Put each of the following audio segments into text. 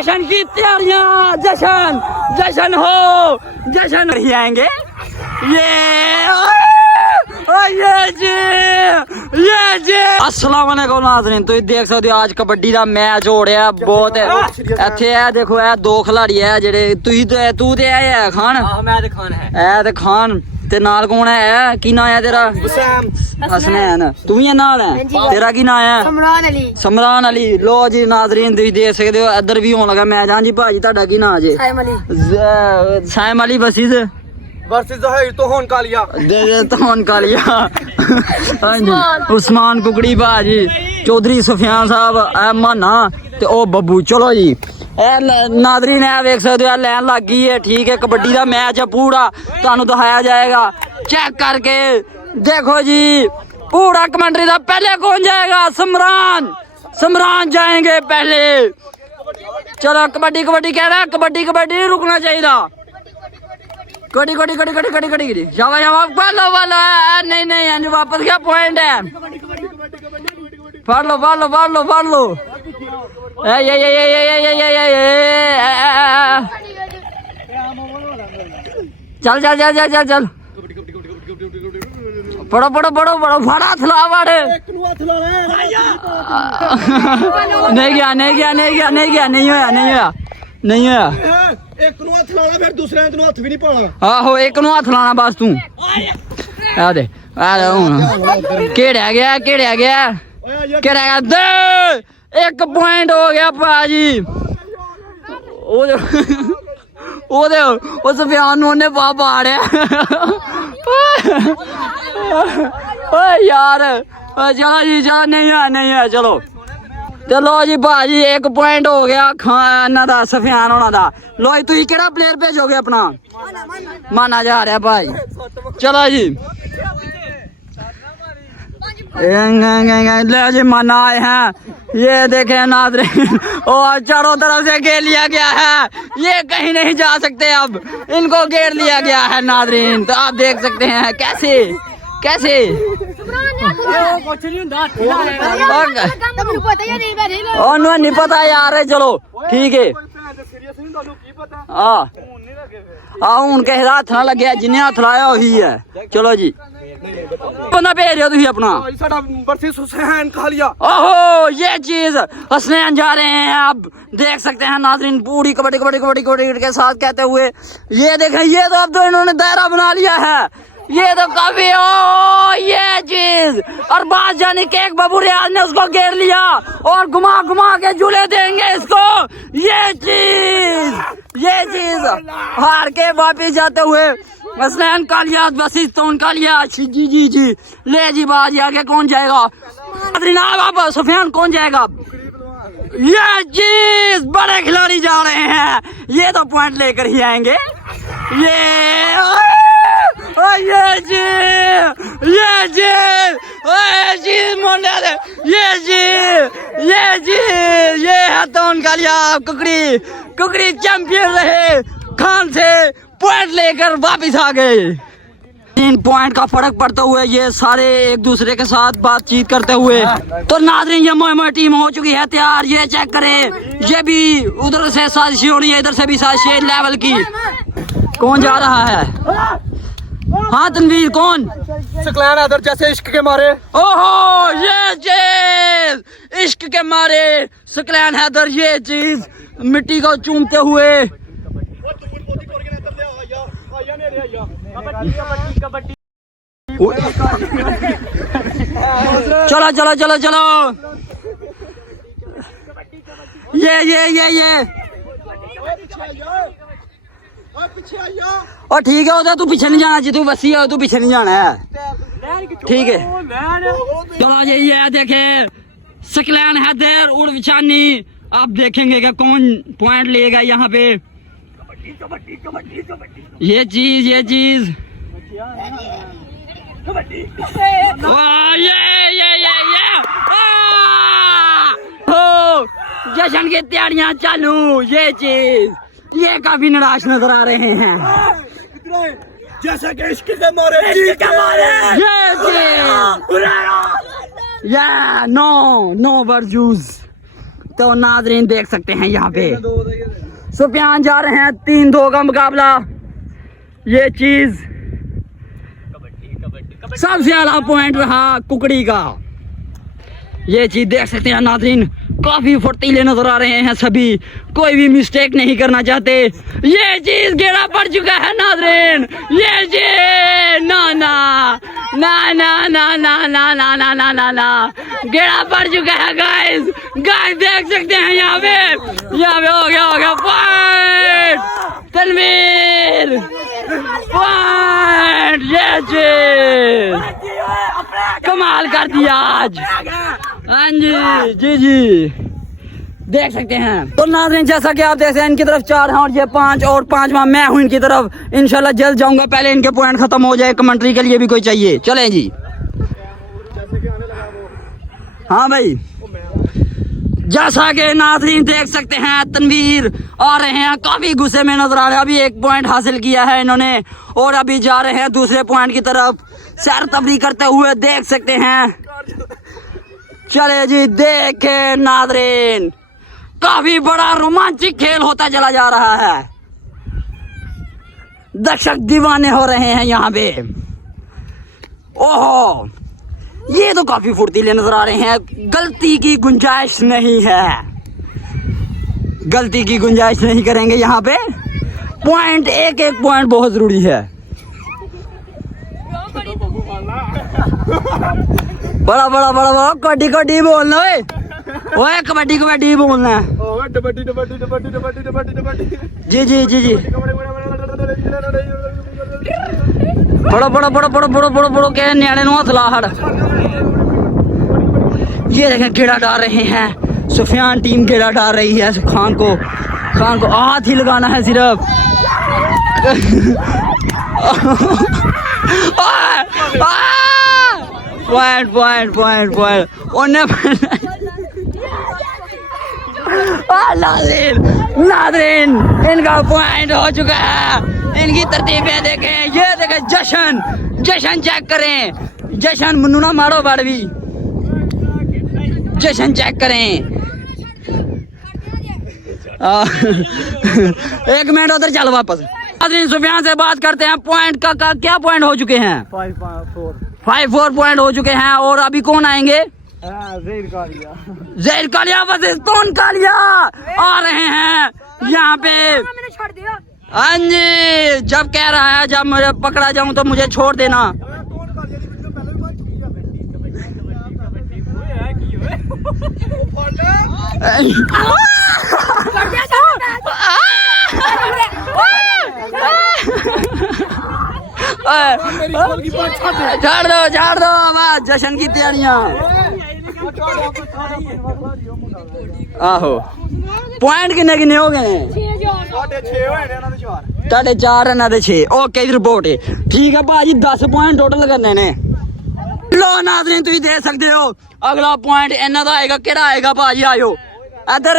जश्न की तैयारियां, जश्न जश्न हो, जश्न ही आएंगे ये अस्सलाम वालेकुम नाज़रीन, तुम देख सकते हो आज कबड्डी का मैच हो रहा है। बहुत इत्थे है देखो है दो खिलाड़ी है जेडे तू ते है खान, मैं ते खान है ते खान ते नाल कौन है की नाम है तेरा? हसनैन। तू भी नाल है, तेरा की नाम है? समरान अली। समरान अली। लो जी नाज़रीन तुम देख सकते हो इधर भी होने लगा मैच। हाँ जी भाजी ਤੁਹਾਡਾ की नाम जे? साइम अली वर्सेस तोहन कालिया। हाँ जी उस्मान कुकड़ी भाजी, चौधरी सुफियान साहब, माना ते ओ बब्बू। चलो जी नाज़रीन है देख सकते हो लैन लग गई है। ठीक है कबड्डी का मैच है पूरा तुहानू दिखाया जाएगा चेक करके। देखो जी पूरा कमेंट्री का पहले कौन जाएगा? समरान जाएंगे पहले। चलो कबड्डी कबड्डी कह रहा है, कबड्डी कबड्डी नहीं रुकना चाहिए। कड़ी कड़ी कड़ी कड़ी कड़ी कड़ी कड़ी शाबाश शाबाश वालो वालो। नहीं नहीं वापस क्या पॉइंट है? फाड़ लो फाड़ लो फाड़ लो फाड़ लो। चल चल चल चल चल चल पढ़ो पढ़ो पढ़ो पढ़ो फड़ा थला वाड़े। नहीं गया नहीं गया नहीं गया नहीं गया नहीं होया नहीं होया नहीं होया। एक नु हाथ लाना फिर दूसरे नु हाथ भी नहीं पाना। आहो एक नु हाथ लाना बस तू। आ दे हुन केड़ा गया केड़ा गया केड़ा गया दे। एक पॉइंट हो गया भाजी। ओ सफियान नु ने पा पाड़े। ओ यार चलो जी चलो नहीं है चलो चलो जी भाजी एक पॉइंट हो गया खाना दा सफियान होना दा। लो जी तुम केड़ा प्लेयर भेजोगे अपना? माना जा रहा भाई। चलो जी ले जी माना आए हैं। ये देखे नाज़रीन और चारों तरफ से घेर लिया गया है, ये कहीं नहीं जा सकते। अब इनको घेर लिया गया है नाज़रीन। तो आप देख सकते हैं कैसे कैसे नहीं पता यार। चलो ठीक है हूं कह हाथ ना लगे जिन्हें हाथ लाया वही है। चलो जी बंदा भेज रहे हो तुम अपना? ओहो ये चीज हसनैन जा रहे हैं। आप देख सकते हैं नाज़रीन पूरी कबड्डी कबड्डी कबड्डी कबड्डी के साथ कहते हुए। ये देखें ये तो अब तो इन्होंने दायरा बना लिया है। ये तो काफी हो ये चीज और बात जाने के एक बबू रियाज ने उसको घेर लिया और घुमा घुमा के झूले देंगे इसको। ये चीज हार के वापिस जाते हुए हसनैन कालिया बसीस तो उनका लिया। जी ले जी बाजी आगे कौन जाएगा? आप सुफियान कौन जाएगा? ये चीज बड़े खिलाड़ी जा रहे हैं, ये तो पॉइंट लेकर ही आएंगे। ये है तो उनका लिया। कुकड़ी चैंपियन रहे, खान से पॉइंट लेकर वापिस आ गए। 3 पॉइंट का फर्क पड़ते हुए ये सारे एक दूसरे के साथ बातचीत करते हुए। तो नाज़रीन ये मोहम्मद टीम हो चुकी है तैयार। ये चेक करें ये भी उधर से साजिश हो रही है, इधर से भी साजिश लेवल की। कौन जा रहा है? हाँ तनवीर कौन? सकलैन हैदर जैसे इश्क के मारे। ओहो ये चीज इश्क के मारे सकलैन हैदर ये चीज मिट्टी को चूमते हुए। चलो चलो चलो चलो ये और ठीक है उधर तू पीछे नहीं जाना जी। तू वसी है तू पीछे नहीं जाना है ठीक है। चलो जी ये देखे सकलैन हैदर उड़ विछानी। आप देखेंगे कि कौन पॉइंट लेगा यहाँ पे। ये चीज ये जश्न की तैयारियां चालू। ये चीज ये काफी निराश नजर आ रहे हैं। जैसे कि इश्क के मारे ये चीज नो वर्जूज तो नाजरीन देख सकते हैं यहाँ पे सुफियान जा रहे हैं 3-2 का मुकाबला। ये चीज सबसे ज्यादा पॉइंट रहा कुकड़ी का। ये चीज देख सकते हैं नाजरीन, काफी फुर्तीले नजर आ रहे हैं सभी, कोई भी मिस्टेक नहीं करना चाहते। ये चीज गेड़ा पड़ चुका है नाजरीन, ये चीज ना ना ना ना ना ना ना ना ना ना ना ना गेड़ा पड़ चुका है गाइस। गाइस देख सकते हैं यहाँ पे हो गया पॉइंट तनवीर पॉइंट। ये चीज कमाल कर दिया आज। हाँ जी जी देख सकते हैं। तो नाज़रीन जैसा कि आप देख सकते हैं इनकी तरफ 4 हैं और ये 5 और 5वां मैं हूं इनकी तरफ। इंशाल्लाह जल्द जाऊंगा, पहले इनके पॉइंट खत्म हो जाए। कमेंट्री के लिए भी कोई चाहिए? चलें जी। हाँ भाई जैसा कि नाज़रीन देख सकते हैं तनवीर आ रहे हैं, काफी गुस्से में नजर आ रहे हैं। अभी 1 पॉइंट हासिल किया है इन्होंने और अभी जा रहे हैं दूसरे पॉइंट की तरफ सैर तफरी करते हुए, देख सकते हैं। चले जी देखे नाज़रीन, काफी बड़ा रोमांचक खेल होता चला जा रहा है। दर्शक दीवाने हो रहे हैं यहाँ पे। ओहो ये तो काफी फुर्तीले नजर आ रहे हैं। गलती की गुंजाइश नहीं है, गलती की गुंजाइश नहीं करेंगे यहाँ पे। पॉइंट एक पॉइंट बहुत जरूरी है। बड़ा कबड्डी बोलना ओए कबड्डी बोलना है। जी बड़ो के न्याणे नु हथ ला हड़। ये देखें गेड़ा डाल रहे हैं, सुफियान टीम गेड़ा डाल रही है। खान को हाथ ही लगाना है सिर्फ। पॉइंट नाज़रीन इनका पॉइंट हो चुका है। इनकी तरतीबें देखें, ये देखें जश्न चेक करें। जश्न मनु ना मारो बाड़वी, जश्न चेक करें। 1 मिनट उधर चल वापस। सुफियान से बात करते हैं। पॉइंट का क्या पॉइंट हो चुके हैं? 5-4 पॉइंट हो चुके हैं। और अभी कौन आएंगे? ज़ेर कालिया वज़ीरतौन कालिया आ रहे हैं यहाँ पे। हाँ जी जब कह रहा है जब मुझे पकड़ा जाऊं तो मुझे छोड़ देना। झाड़ दो आवाज, जश्न की तैयारियां। आहो पॉइंट किन्ने हो गए? 4.5 है ना 6। ओके रिपोर्ट है ठीक है भाजी। 10 पॉइंट टोटल करने ने। लो नाज़रीन तुम देख सकते हो अगला पॉइंट इन्ना दा आएगा। केड़ा आएगा भाजी? आयो इधर।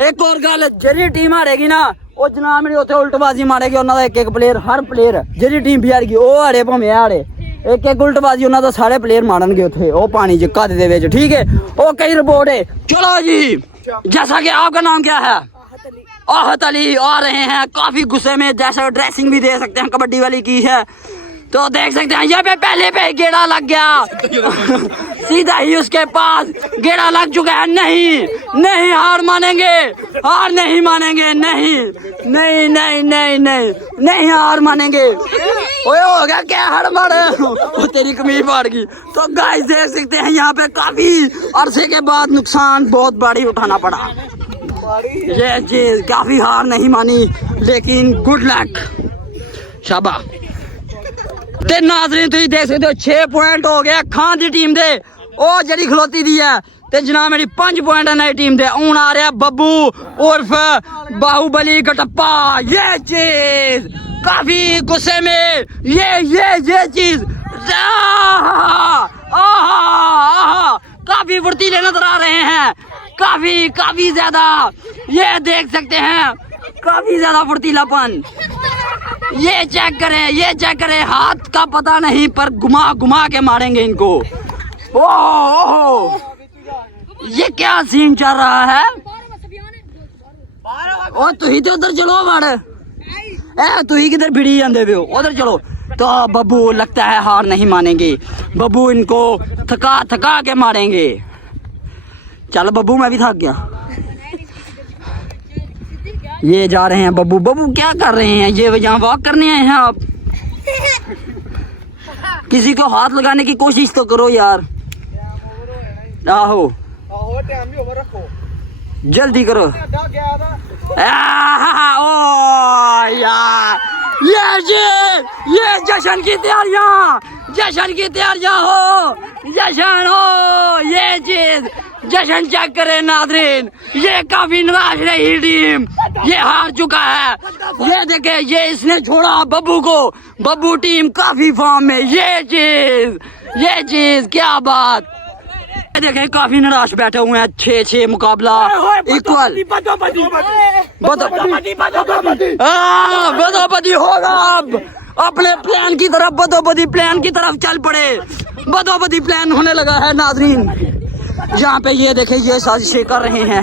एक और गल, जेरी टीम हारेगी ना वो जनाब मेरी उत्थे उल्टबाजी मारेगी। उन्होंने एक प्लेयर, हर प्लेयर जेरी टीम भी हारेगी वो हारे भावें हारे, एक उल्टबाजी उन्होंने सारे प्लेयर मारनगे उत्थे वो पानी च कद दे विच। ठीक है ओके रिपोर्ट है। चलो जी जैसा कि आपका नाम क्या है? आहत अली आ रहे हैं काफी गुस्से में। जैसा ड्रेसिंग भी दे सकते हैं कबड्डी वाली की है तो देख सकते हैं। ये पे पहले पे गेड़ा लग गया सीधा ही उसके पास गेड़ा लग चुका है। नहीं हार मानेंगे, हार नहीं मानेंगे। नहीं हार मानेंगे। ओए हो गया क्या हड़बड़? वो तेरी कमीज फाड़ गई। तो गाइस देख सकते हैं यहाँ पे काफी अरसे के बाद नुकसान बहुत बड़ी उठाना पड़ा। ये चीज काफी हार नहीं मानी लेकिन गुड लक शाबाश। ते नाज़रीन तुम देख सकते हो 6 पॉइंट हो गया खान की टीम दे ओ जड़ी खलोती दी है। ते जनाब मेरी 5 पॉइंट है नई टीम दे। हूं आ रहा बब्बू उर्फ बाहुबली कटप्पा। ये चीज काफी गुस्से में ये चीज काफी फुर्तीले नजर आ रहे हैं। काफी ज्यादा ये देख सकते हैं काफी ज्यादा फुर्तीलापन। ये चेक करें हाथ का पता नहीं पर घुमा के मारेंगे इनको। ओह ये क्या सीन चल रहा है? ओ तू ही तो उधर चलो मार ए, तू ही किधर भिड़ी जाते पे हो? उधर चलो। तो बब्बू लगता है हार नहीं मानेंगे, बब्बू इनको थका थका के मारेंगे। चल बब्बू, मैं भी थक गया। ये जा रहे हैं बब्बू। बब्बू क्या कर रहे हैं? ये यहाँ वॉक करने आए हैं आप? किसी को हाथ लगाने की कोशिश तो करो यार। आहो जल्दी करो। ओ यार, ये जश्न की तैयारियां, जश्न की तैयारियां हो, जश्न हो। ये चीज जश्न चेक करे नाज़रीन, ये काफी निराश रही टीम, ये हार चुका है। ये देखे, ये इसने छोड़ा बब्बू को, बब्बू टीम काफी फॉर्म में। ये चीज क्या बात। देखे काफी निराश बैठे हुए हैं। 6-6 मुकाबला इक्वल। बदोबदी होगा अब। अपने प्लान की तरफ, बदोबदी प्लान की तरफ चल पड़े। बदोबदी प्लान होने लगा है नाज़रीन। यहाँ पे ये देखे, ये साजिशें कर रहे हैं।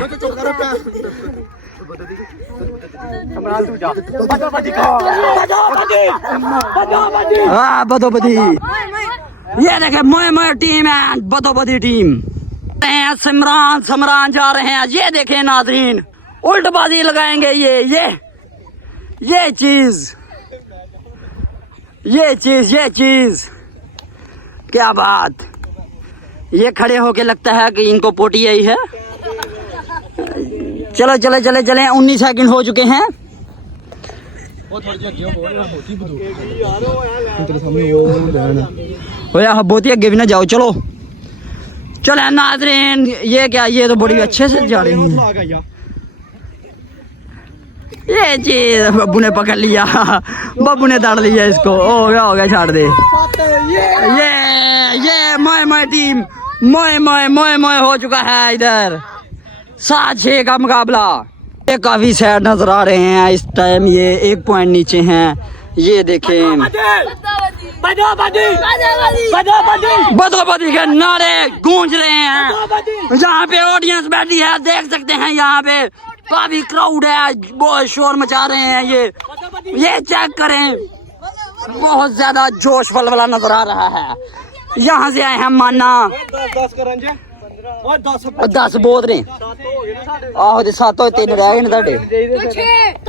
बदोबदी, ये देखे मोए टीम है, बदोबदी टीम। समरान जा रहे हैं। ये देखे नाज़रीन, उल्टबाजी लगाएंगे ये चीज क्या बात। ये खड़े होके लगता है कि इनको पोटी आई है। चलो 19 सेकंड हो चुके हैं। बहुत ही आगे भी ना जाओ। चलो नाज़रीन, ये क्या, ये तो बड़ी अच्छे से जा रही है। ये चीज बब्बू ने पकड़ लिया, बब्बू ने दौड़ लिया इसको। हो गया छोड़ दे। ये मोए टीम मोए हो चुका है। इधर 7-6 का मुकाबला। ये काफी सैड नजर आ रहे हैं इस टाइम। ये 1 पॉइंट नीचे हैं। ये देखें, बदोबदी के नारे गूंज रहे हैं। यहाँ पे ऑडियंस बैठी है, देख सकते हैं। यहाँ पे काफी क्राउड है, बहुत शोर मचा रहे हैं। ये चेक करें, बहुत ज्यादा जोश वलवला नजर आ रहा है। यहाँ से आए हैं माना 10 बोल रहे। आहो 7 3 रह गए ना।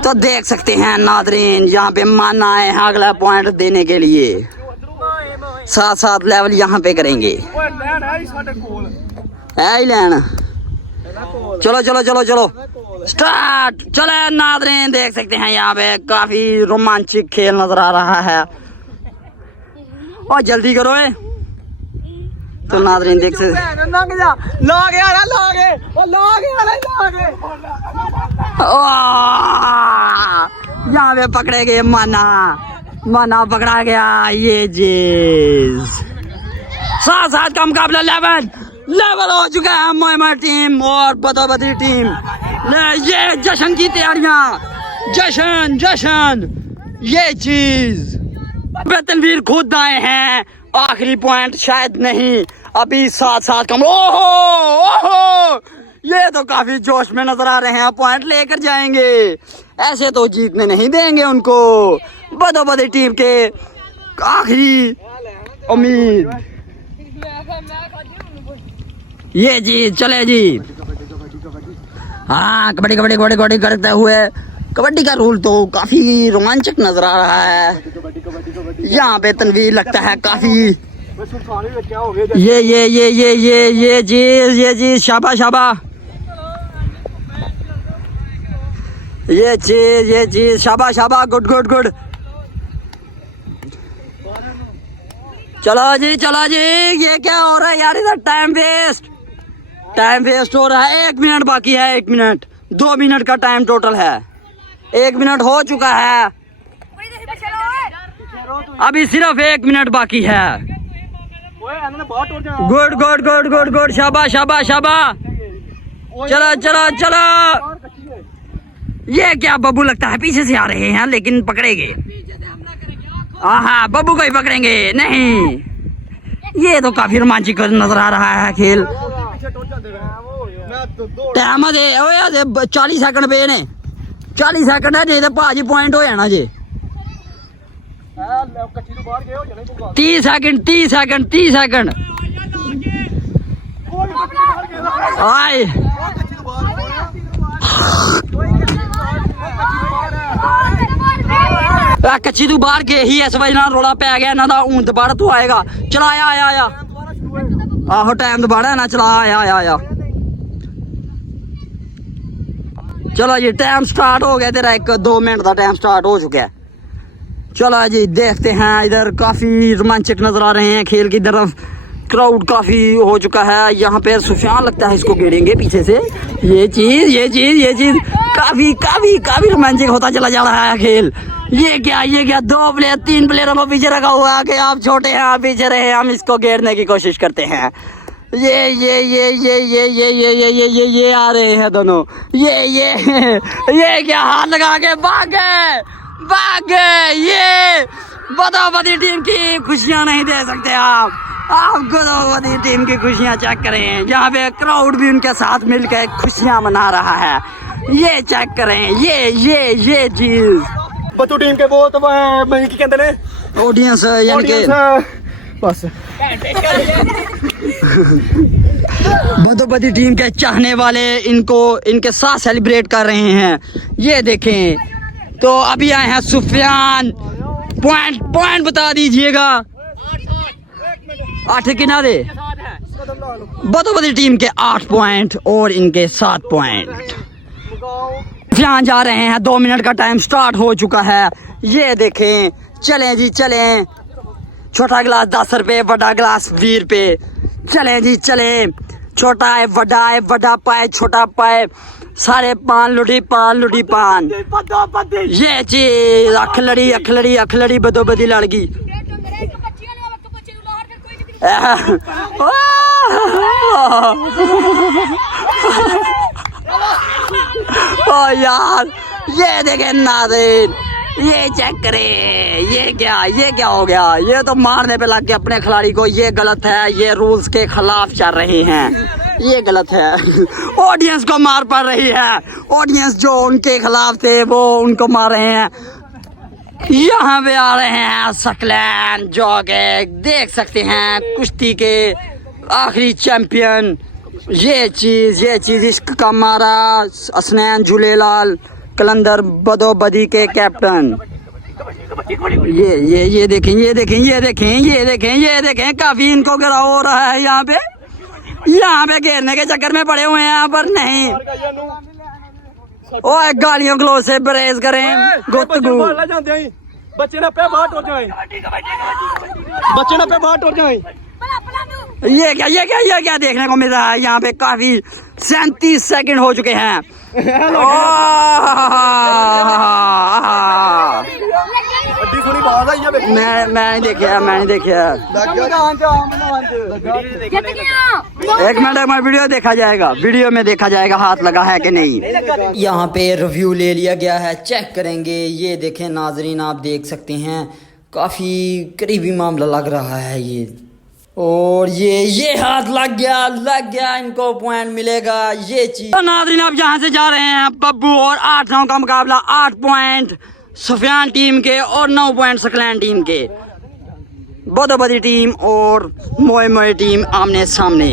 तो देख सकते हैं नाज़रीन, यहाँ पे माना आए हैं अगला पॉइंट देने के लिए। 7 लेवल यहाँ पे करेंगे। है लेन। चलो स्टार्ट। चले नाज़रीन, देख सकते हैं यहाँ पे काफी रोमांचक खेल नजर आ रहा है। और जल्दी करो। तो नाज़रीन देख सकते, यहाँ पे पकड़े गए माना पकड़ा गया। ये चीज 7 का मुकाबला लेवल हो चुका है। मोए टीम और बदोबदी टीम। ये जश्न की तैयारियां, जश्न। ये चीज तनवीर खुद आए हैं। आखिरी पॉइंट शायद नहीं, अभी 7 कम। ओहो, ये तो काफी जोश में नजर आ रहे हैं। पॉइंट लेकर जाएंगे, ऐसे तो जीतने नहीं देंगे उनको। बदोबदी टीम के आखिरी उम्मीद। ये जी चले जी। हाँ, कबड्डी करते हुए। कबड्डी का रूल तो काफी रोमांचक नजर आ रहा है। यहाँ पे तनवीर लगता है काफी। ये चीज शाबाश। ये चीज शाबाश। गुड। चलो जी। ये क्या हो रहा है यार? इधर टाइम वेस्ट हो रहा है। 1 मिनट बाकी है। 1 मिनट, 2 मिनट का टाइम टोटल है। 1 मिनट हो चुका है, अभी सिर्फ 1 मिनट बाकी है। गुड। शाबाश। चलो। ये क्या, बब्बू लगता है पीछे से आ रहे हैं, लेकिन पकड़ेंगे। हाँ, बब्बू को ही पकड़ेंगे। नहीं, ये तो काफी रोमांचक नजर आ रहा है खेल। टाइम दे ओए 40 सेकंड पे ने 40 सेकंड है नहीं तो भाजी पॉइंट हो जाना जे 30 सेकंड 30 सेकंड 30 सेकंड आए कच्ची तू बाहर गए ही इस वजह नाल रोला पै गया इन्हां दा हूं दोबारा तू आएगा चला आया आहो टाइम दोबारा ना चला आया चलो जी टाइम स्टार्ट हो गया तेरा 1-2 मिनट का टाइम स्टार्ट हो चुका है चलो जी देखते हैं इधर काफी रोमांचक नजर आ रहे हैं खेल की तरफ क्राउड काफी हो चुका है यहाँ पे सुफियान लगता है इसको घेरेंगे पीछे से ये चीज काफी काफी काफी रोमांचक होता चला जा रहा है खेल ये क्या 2 प्लेयर 3 प्लेयरों को पीछे रखा हुआ है कि आप छोटे हैं आप पीछे रहे हम इसको घेरने की कोशिश करते हैं ये आ रहे हैं दोनों ये क्या हाथ लगा के भाग गए ये बदोबदी टीम की खुशियां नहीं दे सकते आप बदोबदी टीम की खुशियां चेक करें जहाँ पे क्राउड भी उनके साथ मिलकर खुशियां मना रहा है ये चेक करें ये चीज बतू टीम के बहुत की कहते ने ऑडियंस यानी कि बस बदोबदी टीम के चाहने वाले इनके साथ सेलिब्रेट कर रहे हैं ये देखें तो अभी आए हैं सुफियान पॉइंट बता दीजिएगा 8 किना दे बदोबदी टीम के 8 पॉइंट और इनके 7 पॉइंट सुफियान जा रहे हैं 2 मिनट का टाइम स्टार्ट हो चुका है ये देखें चलें जी चलें छोटा गिलास 10 रुपए बड़ा गिलास 20 रुपए चलें जी चलें छोटा है बड़ा पाए छोटा पाए सारे पान लुटी पान ये चीज अखलड़ी बदोबदी लड़की ओ यार ये देखे नाज़रीन ये चेक करे ये क्या हो गया ये तो मारने पे लग के अपने खिलाड़ी को ये गलत है ये रूल्स के खिलाफ चल रहे हैं ये गलत है ऑडियंस को मार पड़ रही है ऑडियंस जो उनके खिलाफ थे वो उनको मार रहे हैं यहाँ पे आ रहे हैं सकलैन जो के देख सकते हैं कुश्ती के आखिरी चैंपियन ये चीज इश्क का मारा असनैन झूलेलाल कलंदर बदोबदी के कैप्टन ये देखें काफी इनको गिराव हो रहा है यहाँ पे घेरने के चक्कर में पड़े हुए हैं यहाँ पर नहीं ओए गालियों गलों से परहेज करें गुफ्तगू बच्चे ना पे बाहर टूट जाए ये क्या देखने को मिल रहा है यहाँ पे काफी 37 सेकंड हो चुके हैं मैं नहीं देखा एक मिनट वीडियो में देखा जाएगा हाथ लगा है कि नहीं यहाँ पे रिव्यू ले लिया गया है चेक करेंगे ये देखें नाजरीन आप देख सकते हैं काफी करीबी मामला लग रहा है ये और ये हाथ लग गया इनको पॉइंट मिलेगा ये चीज तो नाज़रीन अब यहाँ से जा रहे हैं बब्बू और 8-9 का मुकाबला 8 पॉइंट सुफियान टीम के और 9 पॉइंट सकलैन टीम के बदोबदी टीम और मोए टीम आमने सामने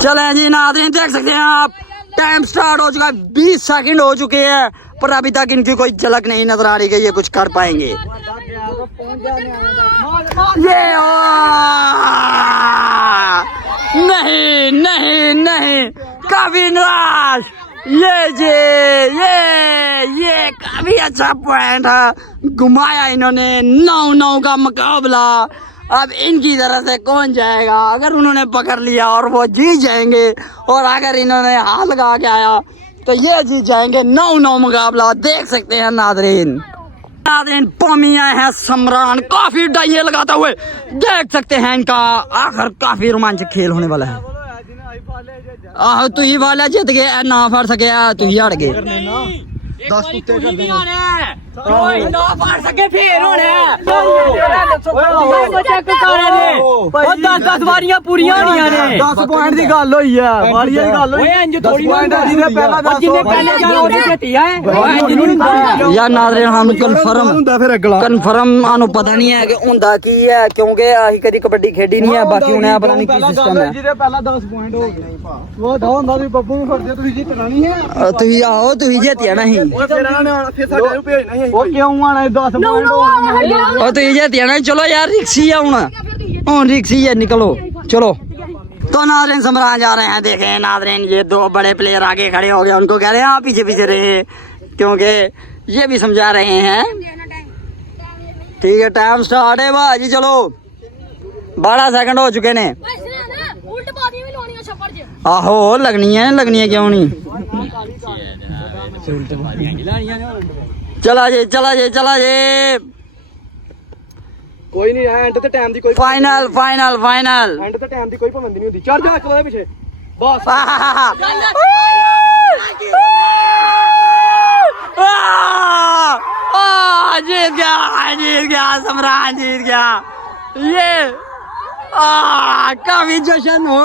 चलें जी नाज़रीन देख सकते हैं आप टाइम स्टार्ट हो चुका है 20 सेकंड हो चुके हैं पर अभी तक इनकी कोई झलक नहीं नजर आ रही कि ये कुछ कर पाएंगे ये नहीं काफी निराश ये काफी अच्छा पॉइंट है घुमाया इन्होंने 9-9 का मुकाबला अब इनकी तरफ से कौन जाएगा अगर उन्होंने पकड़ लिया और वो जीत जाएंगे और अगर इन्होंने हाथ लगा के आया तो ये जीत जाएंगे 9-9 मुकाबला देख सकते हैं नाज़रीन पमी आए हैं समरान काफी डाइये लगाते हुए देख सकते हैं इनका आखिर काफी रोमांचक खेल होने वाला है आह तू ही वाला जीत गया ना फड़ सके तू ही हार गए ਕੋਈ ਨਾ ਫੜ ਸਕੇ ਫੇਰ ਹੋਣਾ ਚੈੱਕ ਕਰੇ ਨੇ ਉਹ 10 ਵਾਰੀਆਂ ਪੂਰੀਆਂ ਹੋਣੀਆਂ ਨੇ 10 ਪੁਆਇੰਟ ਦੀ ਗੱਲ ਹੋਈ ਆ ਵਾਲੀਆ ਦੀ ਗੱਲ ਹੋਈ ਓਏ ਇੰਜ ਥੋੜੀ ਹੁੰਦਾ ਜਿਹਨੇ ਪਹਿਲਾਂ ਜਿਹਨੇ ਪਹਿਲੇ ਜਾਣ ਉਹਦੇ ਛੇਤੀ ਆ ਯਾਰ ਨਾਜ਼ਰੀਨ ਸਾਨੂੰ ਕਨਫਰਮ ਹੁੰਦਾ ਫਿਰ ਅਗਲਾ ਕਨਫਰਮ ਸਾਨੂੰ ਪਤਾ ਨਹੀਂ ਹੈ ਕਿ ਹੁੰਦਾ ਕੀ ਹੈ ਕਿਉਂਕਿ ਅਸੀਂ ਕਦੀ ਕਬੱਡੀ ਖੇਡੀ ਨਹੀਂ ਹੈ ਬਾਕੀ ਹੁਣ ਇਹ ਪਤਾ ਨਹੀਂ ਕੀ ਸਿਸਟਮ ਹੈ ਜਿਹਦੇ ਪਹਿਲਾਂ 10 ਪੁਆਇੰਟ ਹੋ ਗਏ ਉਹ ਦਾ ਹੁੰਦਾ ਵੀ ਬੱਬੂ ਨੂੰ ਫੜਦੇ ਤੁਸੀਂ ਜਿੱਤਣਾ ਨਹੀਂ ਹੈ ਤੁਸੀਂ ਆਓ ਤੁਸੀਂ ਜਿੱਤਿਆ ਨਹੀਂ ਉਹ ਫਿਰ ਇਹਨਾਂ ਨੇ ਫਿਰ ਸਾਡੇ ਨੂੰ ਭੇਜਣਾ ਹੀ ਉਹ ਕਿਉਂ ਆਣਾ 10 ਪੁਆਇੰਟ ਹੋ ਗਏ ਉਹ ਤੁਸੀਂ ਜਿੱਤਿਆ ਨਹੀਂ ਚਲੋ यार रिक्सी है ਹੁਣ रिक्सी है निकलो चलो तो नाज़रीन समरान जा रहे हैं देखें नाज़रीन ये 2 बड़े प्लेयर आगे खड़े हो गए उनको कह रहे हैं आप पीछे पीछे रहे क्योंकि ये भी समझा रहे हैं ठीक है टाइम स्टार्ट है भाजी चलो 12 सेकंड हो चुके ने आहो लगनी है क्यों नहीं चला जे ਕੋਈ ਨਹੀਂ ਐਂਡ ਤੇ ਟਾਈਮ ਦੀ ਕੋਈ फाइनल ਐਂਡ ਤੇ ਟਾਈਮ ਦੀ ਕੋਈ ਪਾਬੰਦੀ ਨਹੀਂ ਹੁੰਦੀ ਚੜ ਜਾ ਇੱਕ ਵਾਰ ਪਿੱਛੇ ਬਸ जीत गया समरान जीत गया ये काफी जश्न हो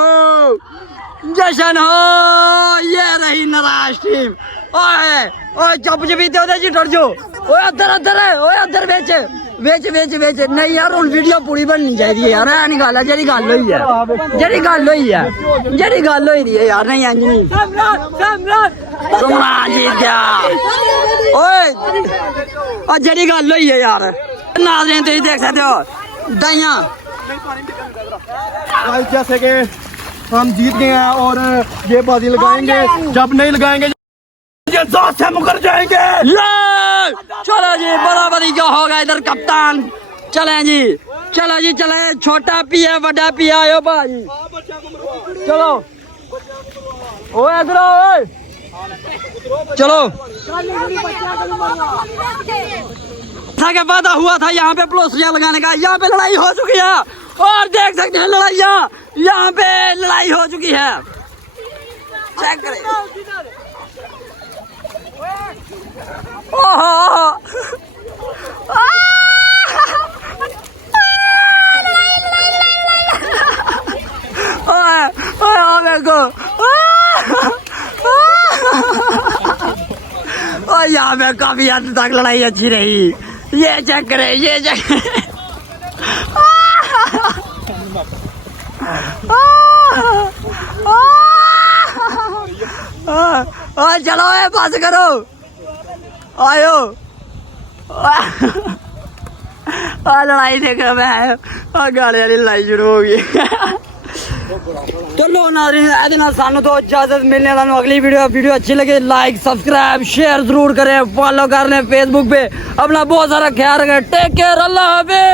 ये रही नाराज टीम ओए चुप चपीते ओदे जी डर जो ओए अदर बेच नहीं यार हुन वीडियो पूरी बननी चाहिए यार ऐ नहीं गल है जेड़ी गल होई है यार नहीं इंज नहीं समरान जीत गया ओए और जेड़ी गल होई है यार नाज़रीन तुम देख सकते हो दाइयां जैसे कि हम जीत गए हैं और ये बाजी लगाएंगे जब नहीं लगाएंगे ये 10 से मुकर जाएंगे चलो जी बराबरी क्या होगा इधर कप्तान चले छोटा पिया बड़ा पिया आयो भाजी चलो ओए इधर आओ चलो के वादा हुआ था यहाँ पे प्लोसियां लगाने का यहाँ पे लड़ाई हो चुकी है और देख सकते हैं लड़ाइयाँ यहाँ पे लड़ाई हो चुकी है चेक करें देखो यहाँ पे काफी हद तक लड़ाई अच्छी रही ये चेक करे चलो पास करो आयो लड़ाई देखो मैं गाने वाली लड़ाई शुरू हो गई तो लो नाज़रीन सानू तो इजाजत मिलने वालों अगली वीडियो अच्छी लगे लाइक सब्सक्राइब शेयर जरूर करें फॉलो कर लें फेसबुक पे अपना बहुत सारा ख्याल रखें टेक केयर अल्लाह हाफिज़।